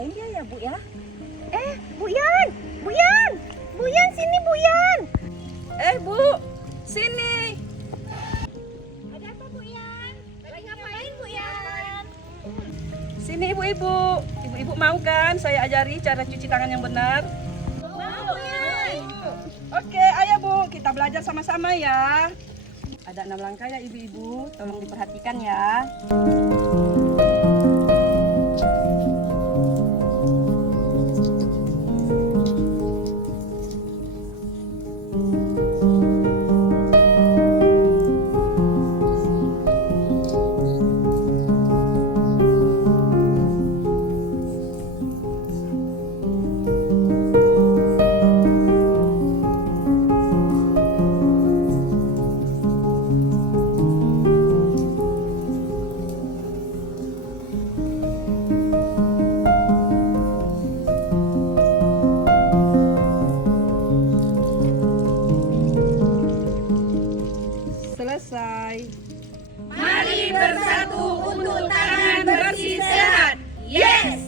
ngapain dia ya, Bu ya? Bu Yan! Bu Yan! Bu Yan, sini Bu Yan! Bu, sini. Ada apa Bu Yan? Lagi ngapain Bu Yan? Sini ibu-ibu. Ibu-ibu mau kan saya ajari cara cuci tangan yang benar? Mau Bu Yan! Oke, ayo Bu, kita belajar sama-sama ya. Ada 6 langkah ya ibu-ibu, tolong diperhatikan ya. Selesai. Mari bersatu untuk tangan bersih sehat. Yes!